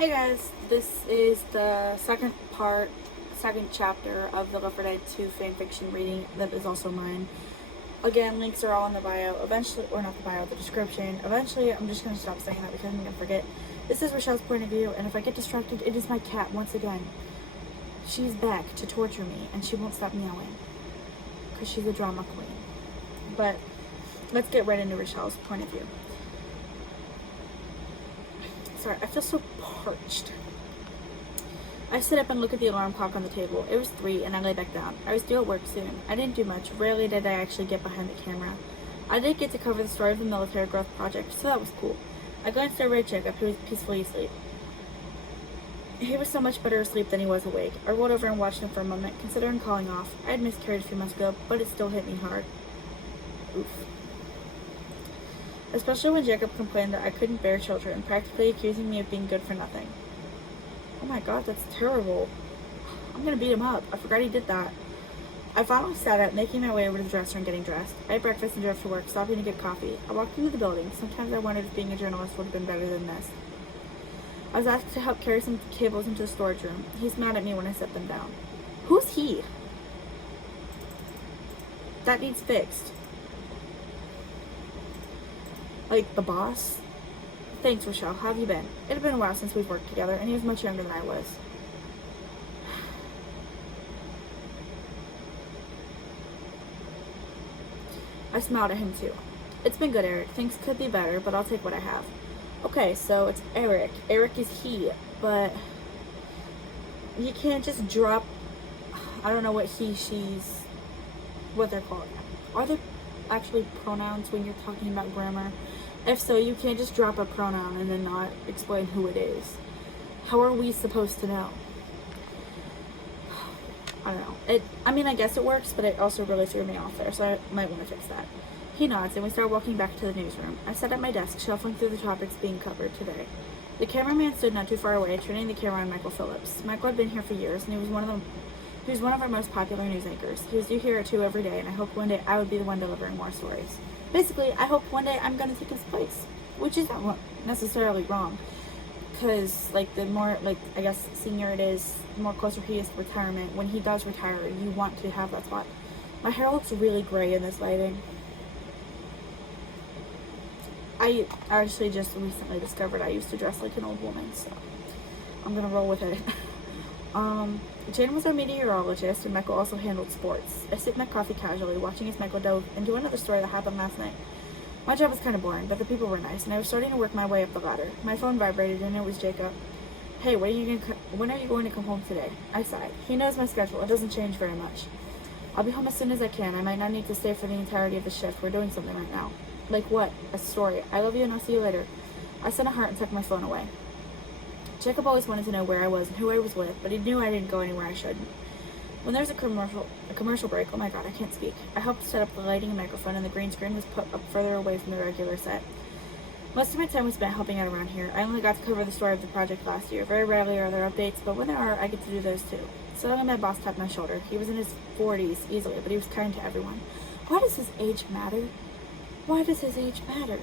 Hey guys, this is the second chapter of the Left 4 Dead 2 fanfiction reading that is also mine. Again, links are all in the bio, eventually, or not the bio, the description. Eventually, I'm just going to stop saying that because I'm going to forget. This is Rochelle's point of view, and if I get distracted, it is my cat once again. She's back to torture me, and she won't stop meowing. Because she's a drama queen. But, let's get right into Rochelle's point of view. Sorry, I feel so parched. I sit up and look at the alarm clock on the table. It was 3 and I lay back down. I was due at work soon. I didn't do much. Rarely did I actually get behind the camera. I did get to cover the story of the military growth project, so that was cool. I glanced over at Jacob, who was peacefully asleep. He was so much better asleep than he was awake. I rolled over and watched him for a moment, considering calling off. I had miscarried a few months ago, but it still hit me hard. Oof. Especially when Jacob complained that I couldn't bear children, practically accusing me of being good for nothing. Oh my god, that's terrible. I'm gonna beat him up. I forgot he did that. I finally sat up, making my way over to the dresser and getting dressed. I ate breakfast and drove to work, stopping to get coffee. I walked into the building. Sometimes I wondered if being a journalist would have been better than this. I was asked to help carry some cables into the storage room. He's mad at me when I set them down. Who's he? That needs fixed. Like, the boss? Thanks, Rochelle. How have you been? It had been a while since we've worked together, and he was much younger than I was. I smiled at him, too. It's been good, Eric. Things could be better, but I'll take what I have. Okay, so it's Eric. Eric is he, but you can't just drop... I don't know what he, she's... what they're called. Are there actually pronouns when you're talking about grammar? If so, you can't just drop a pronoun and then not explain who it is. How are we supposed to know? I don't know. I guess it works, but it also really threw me off there, so I might want to fix that. He nods, and we start walking back to the newsroom. I sat at my desk, shuffling through the topics being covered today. The cameraman stood not too far away, turning the camera on Michael Phillips. Michael had been here for years, and he was one of our most popular news anchors. He was due here at 2 every day, and I hoped one day I would be the one delivering more stories. Basically, I hope one day I'm going to take his place, which is not necessarily wrong, because, the more, I guess, senior it is, the more closer he is to retirement. When he does retire, you want to have that spot. My hair looks really gray in this lighting. I actually just recently discovered I used to dress like an old woman, so I'm going to roll with it. Jane was our meteorologist, and Michael also handled sports. I sipped my coffee casually, watching as Michael dove into another story that happened last night. My job was kind of boring, but the people were nice, and I was starting to work my way up the ladder. My phone vibrated, and it was Jacob. Hey, when are you going to come home today? I sighed. He knows my schedule. It doesn't change very much. I'll be home as soon as I can. I might not need to stay for the entirety of the shift. We're doing something right now. Like what? A story. I love you, and I'll see you later. I sent a heart and tucked my phone away. Jacob always wanted to know where I was and who I was with, but he knew I didn't go anywhere I shouldn't. When there was a commercial break, oh my god, I can't speak. I helped set up the lighting and microphone, and the green screen was put up further away from the regular set. Most of my time was spent helping out around here. I only got to cover the story of the project last year. Very rarely are there updates, but when there are, I get to do those too. Suddenly my boss tapped my shoulder. He was in his 40s, easily, but he was kind to everyone. Why does his age matter? Why does his age matter?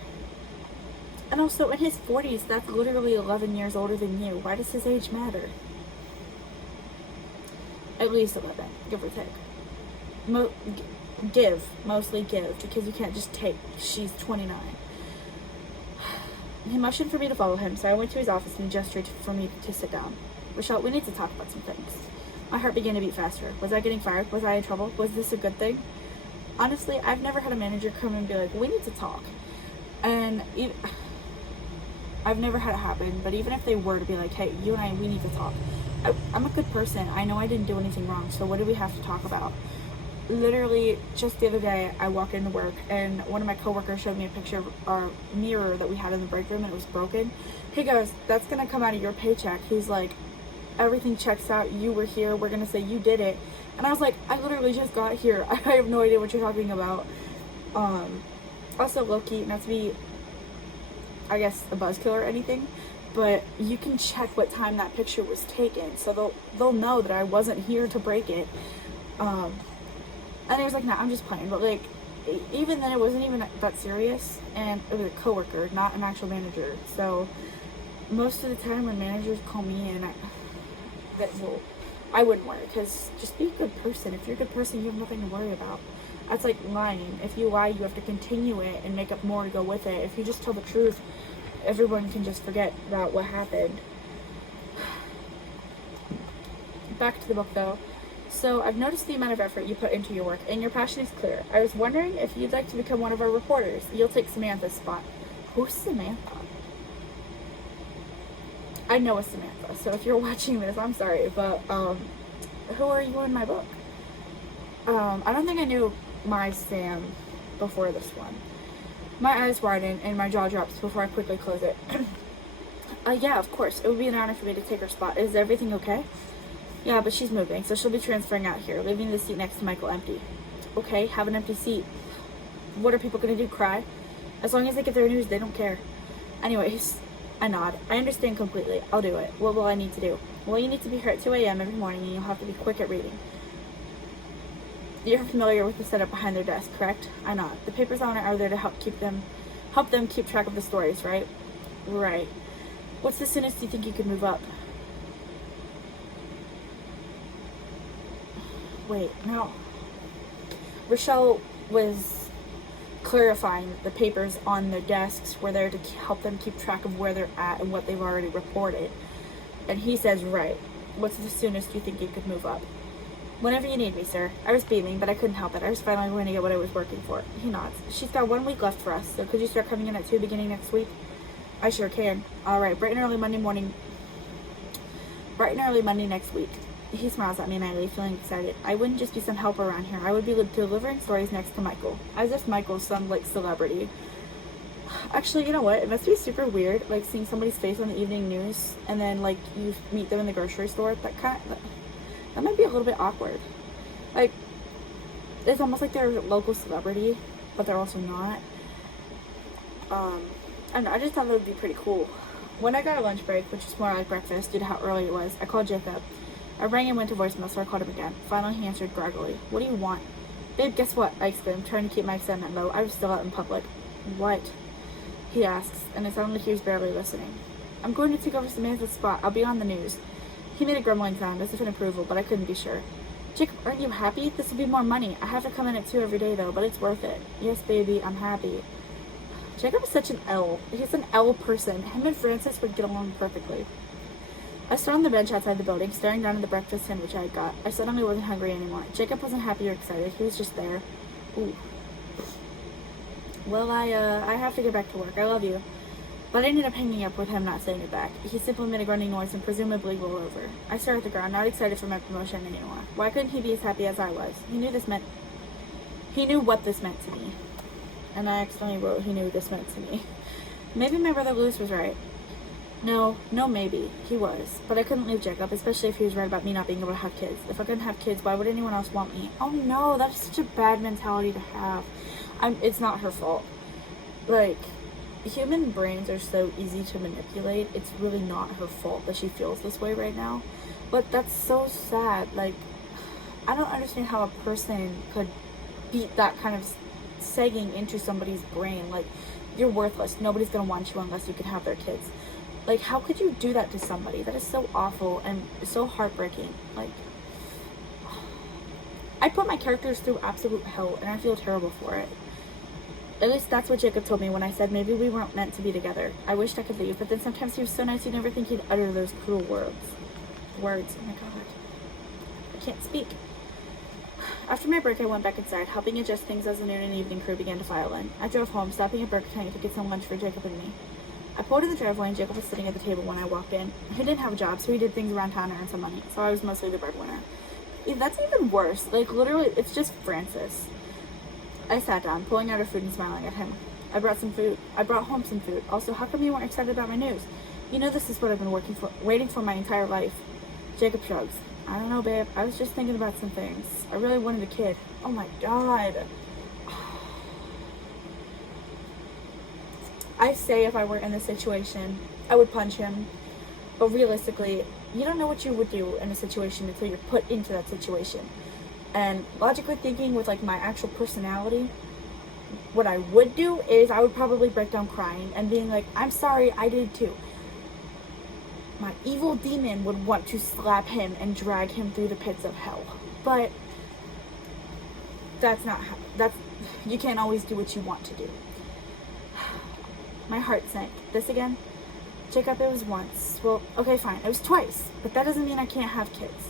And also, in his 40s, that's literally 11 years older than you. Why does his age matter? At least 11, give or take. Mostly give, because you can't just take. She's 29. He motioned for me to follow him, so I went to his office and gestured for me to sit down. Rochelle, we need to talk about some things. My heart began to beat faster. Was I getting fired? Was I in trouble? Was this a good thing? Honestly, I've never had a manager come and be like, we need to talk. And I've never had it happen, but even if they were to be like, hey, you and I, we need to talk. I'm a good person. I know I didn't do anything wrong, so what do we have to talk about? Literally, just the other day, I walked into work, and one of my coworkers showed me a picture of our mirror that we had in the break room, and it was broken. He goes, that's going to come out of your paycheck. He's like, everything checks out. You were here. We're going to say you did it. And I was like, I literally just got here. I have no idea what you're talking about. Also, low-key, not to be, I guess, a buzzkill or anything, but you can check what time that picture was taken, so they'll know that I wasn't here to break it. And he was like, nah, I'm just playing. But, even then, it wasn't even that serious. And it was a coworker, not an actual manager. So, most of the time when managers call me in, I wouldn't worry, because just be a good person. If you're a good person, you have nothing to worry about. That's like lying. If you lie, you have to continue it and make up more to go with it. If you just tell the truth, everyone can just forget about what happened. Back to the book, though. So, I've noticed the amount of effort you put into your work, and your passion is clear. I was wondering if you'd like to become one of our reporters. You'll take Samantha's spot. Who's Samantha? I know a Samantha, so if you're watching this, I'm sorry, but, who are you in my book? I don't think I knew my Sam before this one. My eyes widen and my jaw drops before I quickly close it. Yeah, of course. It would be an honor for me to take her spot. Is everything okay? Yeah, but she's moving, so she'll be transferring out here, leaving the seat next to Michael empty. Okay, have an empty seat. What are people gonna do, cry? As long as they get their news, they don't care. Anyways, I nod. I understand completely. I'll do it. What will I need to do? Well, you need to be here at 2 a.m. every morning, and you'll have to be quick at reading. You're familiar with the setup behind their desk, correct? I nod. The papers on it are there to help them keep track of the stories, right? Right. What's the soonest you think you could move up? Wait, no. Rochelle was clarifying that the papers on their desks were there to help them keep track of where they're at and what they've already reported. And he says, right. What's the soonest you think you could move up? Whenever you need me, sir. I was beaming, but I couldn't help it. I was finally going to get what I was working for. He nods. She's got 1 week left for us, so could you start coming in at 2 beginning next week? I sure can. Alright, bright and early Monday next week. He smiles at me naively, feeling excited. I wouldn't just be some helper around here. I would be delivering stories next to Michael. As if Michael's some, like, celebrity. Actually, you know what? It must be super weird, like, seeing somebody's face on the evening news, and then, like, you meet them in the grocery store. That might be a little bit awkward. Like, it's almost like they're a local celebrity, but they're also not. I just thought that would be pretty cool. When I got a lunch break, which was more like breakfast due to how early it was, I called Jacob. I rang and went to voicemail, so I called him again. Finally, he answered groggily. What do you want? Babe, guess what? I exclaimed, trying to keep my excitement low. I was still out in public. What? He asks, and it sounded like he was barely listening. I'm going to take over Samantha's spot. I'll be on the news. He made a grumbling sound, as if in approval, but I couldn't be sure. Jacob, aren't you happy? This will be more money. I have to come in at 2 every day, though, but it's worth it. Yes, baby, I'm happy. Jacob is such an L. He's an L person. Him and Francis would get along perfectly. I stood on the bench outside the building, staring down at the breakfast sandwich I had got. I suddenly wasn't hungry anymore. Jacob wasn't happy or excited. He was just there. Ooh. Well, I have to get back to work. I love you. But I ended up hanging up with him not saying it back. He simply made a grunting noise and presumably rolled over. I stared at the ground, not excited for my promotion anymore. Why couldn't he be as happy as I was? He knew what this meant to me. And I accidentally wrote, he knew this meant to me. Maybe my brother Louis was right. No, maybe. He was. But I couldn't leave Jacob, especially if he was right about me not being able to have kids. If I couldn't have kids, why would anyone else want me? Oh no, that's such a bad mentality to have. It's not her fault. Like, human brains are so easy to manipulate. It's really not her fault that she feels this way right now. But that's so sad. Like, I don't understand how a person could beat that kind of segging into somebody's brain. Like, you're worthless. Nobody's gonna want you unless you can have their kids. Like, how could you do that to somebody? That is so awful and so heartbreaking. Like, I put my characters through absolute hell, and I feel terrible for it. At least that's what Jacob told me when I said maybe we weren't meant to be together. I wished I could leave, but then sometimes he was so nice you'd never think he'd utter those cruel words. Oh my god. I can't speak. After my break, I went back inside, helping adjust things as the noon and evening crew began to file in. I drove home, stopping at Burger King to get some lunch for Jacob and me. I pulled in the driveway and Jacob was sitting at the table when I walked in. He didn't have a job, so he did things around town to earn some money, so I was mostly the breadwinner. That's even worse. Like, literally, it's just Francis. I sat down, pulling out her food and smiling at him. I brought home some food. Also, how come you weren't excited about my news? You know this is what I've been waiting for my entire life. Jacob shrugs. I don't know, babe. I was just thinking about some things. I really wanted a kid. Oh my god. I say if I were in this situation, I would punch him. But realistically, you don't know what you would do in a situation until you're put into that situation. And logically thinking with, like, my actual personality, what I would do is I would probably break down crying and being like, I'm sorry, I did too. my evil demon would want to slap him and drag him through the pits of hell. But that's not how, you can't always do what you want to do. My heart sank. This again? Jacob, it was once. Well, okay, fine. It was twice. But that doesn't mean I can't have kids.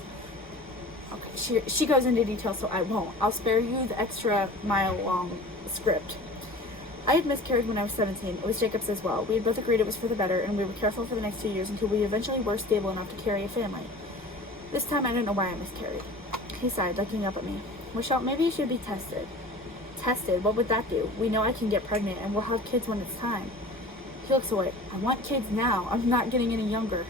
Okay, she goes into detail, so I won't. I'll spare you the extra mile-long script. I had miscarried when I was 17. It was Jacob's as well. We had both agreed it was for the better, and we were careful for the next 2 years until we eventually were stable enough to carry a family. This time, I don't know why I miscarried. He sighed, looking up at me. Rochelle, maybe you should be tested. Tested? What would that do? We know I can get pregnant, and we'll have kids when it's time. He looks away. I want kids now. I'm not getting any younger.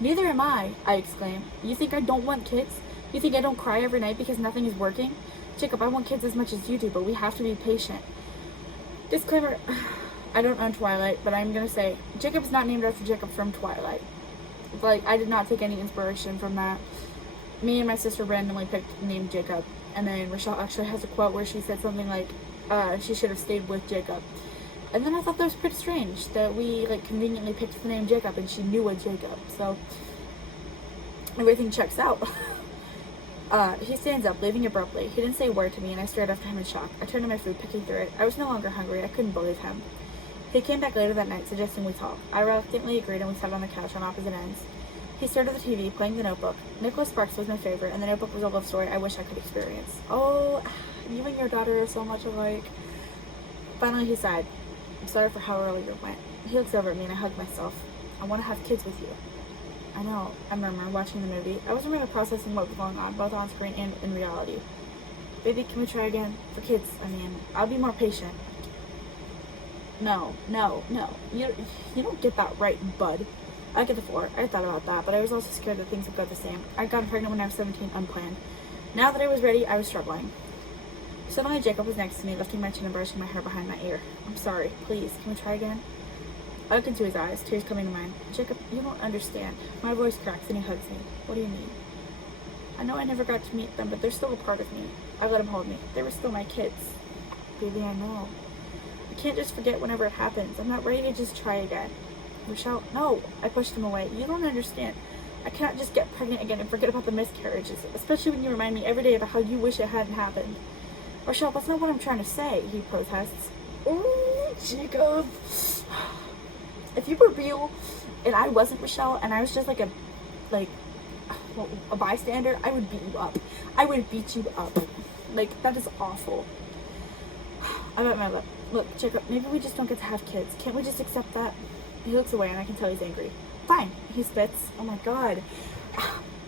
Neither am I exclaim. You think I don't want kids? You think I don't cry every night because nothing is working? Jacob, I want kids as much as you do, but we have to be patient. Disclaimer, I don't own Twilight, but I'm going to say, Jacob's not named after Jacob from Twilight. Like, I did not take any inspiration from that. Me and my sister randomly picked named Jacob, and then Rochelle actually has a quote where she said something like, she should have stayed with Jacob. And then I thought that was pretty strange, that we, like, conveniently picked the name Jacob, and she knew a Jacob, so everything checks out. He stands up, leaving abruptly. He didn't say a word to me, and I stared after him in shock. I turned to my food, picking through it. I was no longer hungry. I couldn't believe him. He came back later that night, suggesting we talk. I reluctantly agreed, and we sat on the couch on opposite ends. He stared at the TV, playing The Notebook. Nicholas Sparks was my favorite, and The Notebook was a love story I wish I could experience. Oh, you and your daughter are so much alike. Finally, he sighed. I'm sorry for how early you went. He looks over at me, and I hug myself. I want to have kids with you. I know, I murmured, watching the movie. I wasn't really processing what was going on, both on screen and in reality. Baby, can we try again? For kids, I mean, I'll be more patient. No. You don't get that right, bud. I get the floor. I thought about that, but I was also scared that things would go the same. I got pregnant when I was 17, unplanned. Now that I was ready, I was struggling. Suddenly, Jacob was next to me, lifting my chin and brushing my hair behind my ear. I'm sorry. Please, can we try again? I look into his eyes, tears coming to mine. Jacob, you don't understand. My voice cracks and he hugs me. What do you mean? I know I never got to meet them, but they're still a part of me. I let him hold me. They were still my kids. Baby, I know. I can't just forget whenever it happens. I'm not ready to just try again. Rochelle, no. I pushed him away. You don't understand. I cannot just get pregnant again and forget about the miscarriages, especially when you remind me every day about how you wish it hadn't happened. Rochelle, that's not what I'm trying to say, he protests. Oh, Jacob. If you were real and I wasn't Rochelle and I was just like a bystander, I would beat you up. I would beat you up. Like, that is awful. I bit my lip. Look, Jacob, maybe we just don't get to have kids. Can't we just accept that? He looks away and I can tell he's angry. Fine. He spits. Oh my god.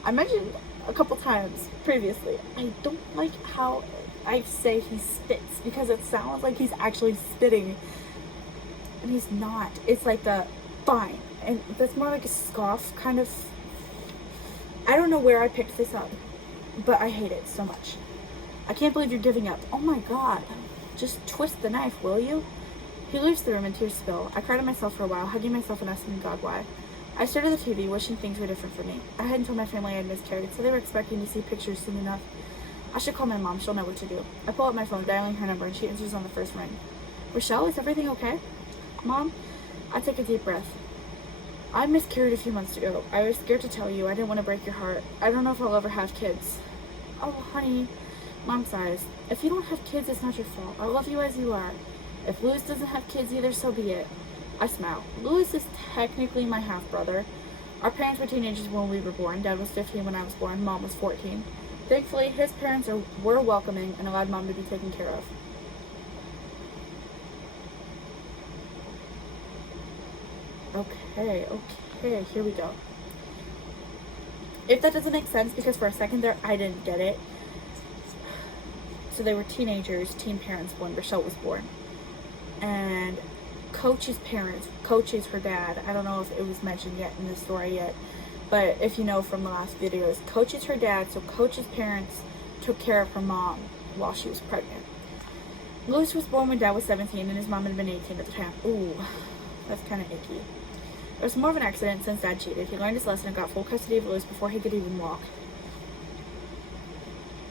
I mentioned a couple times previously, I don't like how I say he spits because it sounds like he's actually spitting. And he's not. It's like the fine. And that's more like a scoff kind of. I don't know where I picked this up, but I hate it so much. I can't believe you're giving up. Oh my god. Just twist the knife, will you? He leaves the room and tears spill. I cried to myself for a while, hugging myself and asking God why. I stared at the TV, wishing things were different for me. I hadn't told my family I had miscarried, so they were expecting to see pictures soon enough. I should call my mom. She'll know what to do. I pull up my phone, dialing her number, and she answers on the first ring. Rochelle, is everything okay? Mom? I take a deep breath. I miscarried a few months ago. I was scared to tell you. I didn't want to break your heart. I don't know if I'll ever have kids. Oh, honey. Mom sighs. If you don't have kids, it's not your fault. I love you as you are. If Louis doesn't have kids either, so be it. I smile. Louis is technically my half-brother. Our parents were teenagers when we were born. Dad was 15 when I was born. Mom was 14. Thankfully, his parents were welcoming and allowed Mom to be taken care of. Okay, here we go. If that doesn't make sense, because for a second there, I didn't get it. So they were teenagers, teen parents when Rochelle was born. And Coach's parents, Coach is her dad. I don't know if it was mentioned yet in the story yet. But if you know from the last videos, Coach is her dad, so Coach's parents took care of her mom while she was pregnant. Louis was born when Dad was 17 and his mom had been 18 at the time. Ooh, that's kind of icky. It was more of an accident since Dad cheated. He learned his lesson and got full custody of Louis before he could even walk.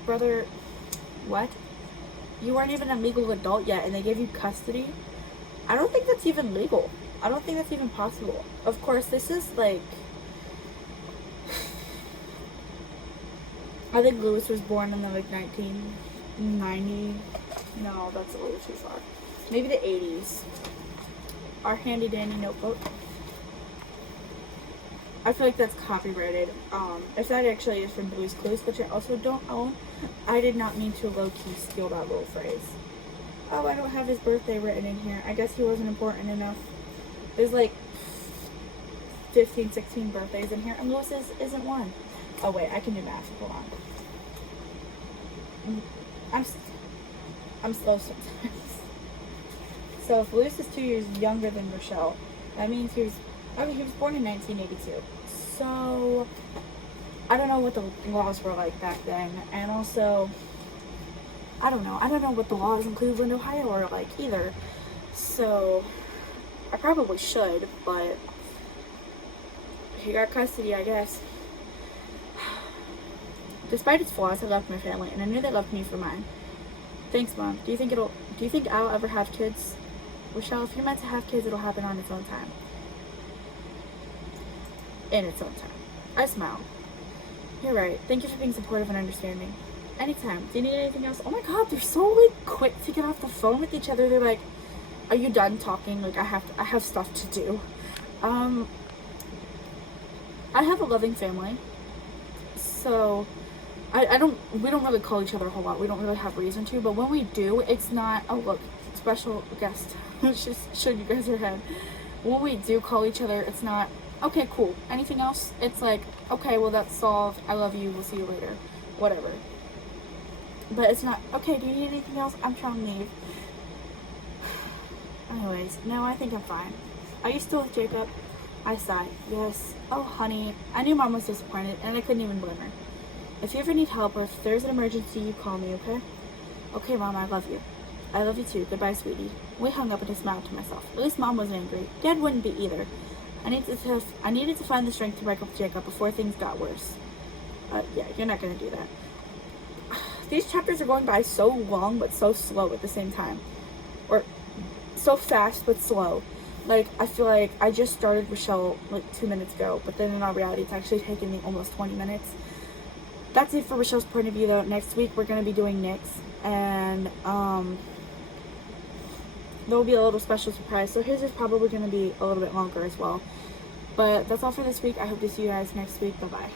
Brother, what? You weren't even a legal adult yet and they gave you custody? I don't think that's even legal. I don't think that's even possible. Of course, this is like I think Lewis was born in the like 1990. No, that's a little too far. Maybe the 80s. Our handy dandy notebook. I feel like that's copyrighted. If that actually is from Blue's Clues, which I also don't own, I did not mean to low-key steal that little phrase. Oh, I don't have his birthday written in here. I guess he wasn't important enough. There's like 15, 16 birthdays in here, and Lewis's isn't one. Oh wait, I can do math. Hold on. I'm slow sometimes. So if Lewis is 2 years younger than Rochelle, that means he was born in 1982. So I don't know what the laws were like back then, and also I don't know what the laws in Cleveland, Ohio are like either. So I probably should, but he got custody, I guess. Despite its flaws, I loved my family, and I knew they loved me for mine. Thanks, Mom. Do you think I'll ever have kids? Rochelle, if you're meant to have kids, it'll happen on its own time. In its own time. I smiled. You're right. Thank you for being supportive and understanding. Anytime. Do you need anything else? Oh my god, they're so like quick to get off the phone with each other. They're like, are you done talking? Like I have stuff to do. I have a loving family. So we don't really call each other a whole lot. We don't really have reason to, but when we do, it's not, oh look, special guest. Just showed you guys her head. When we do call each other, it's not, okay, cool. Anything else? It's like, okay, well that's solved. I love you. We'll see you later. Whatever. But it's not, okay, do you need anything else? I'm trying to leave. Anyways, no, I think I'm fine. Are you still with Jacob? I sighed. Yes. Oh, honey. I knew Mom was disappointed, and I couldn't even blame her. If you ever need help or if there's an emergency, you call me, okay? Okay, Mom, I love you. I love you too. Goodbye, sweetie. We hung up and I smiled to myself. At least Mom wasn't angry. Dad wouldn't be either. I needed to find the strength to break up with Jacob before things got worse. Yeah, you're not gonna do that. These chapters are going by so long but so slow at the same time. Or so fast but slow. Like, I feel like I just started Rochelle like 2 minutes ago, but then in all reality it's actually taken me almost 20 minutes. That's it for Rochelle's point of view though. Next week we're going to be doing Nick's, and there will be a little special surprise. So his is probably going to be a little bit longer as well. But that's all for this week. I hope to see you guys next week. Bye-bye.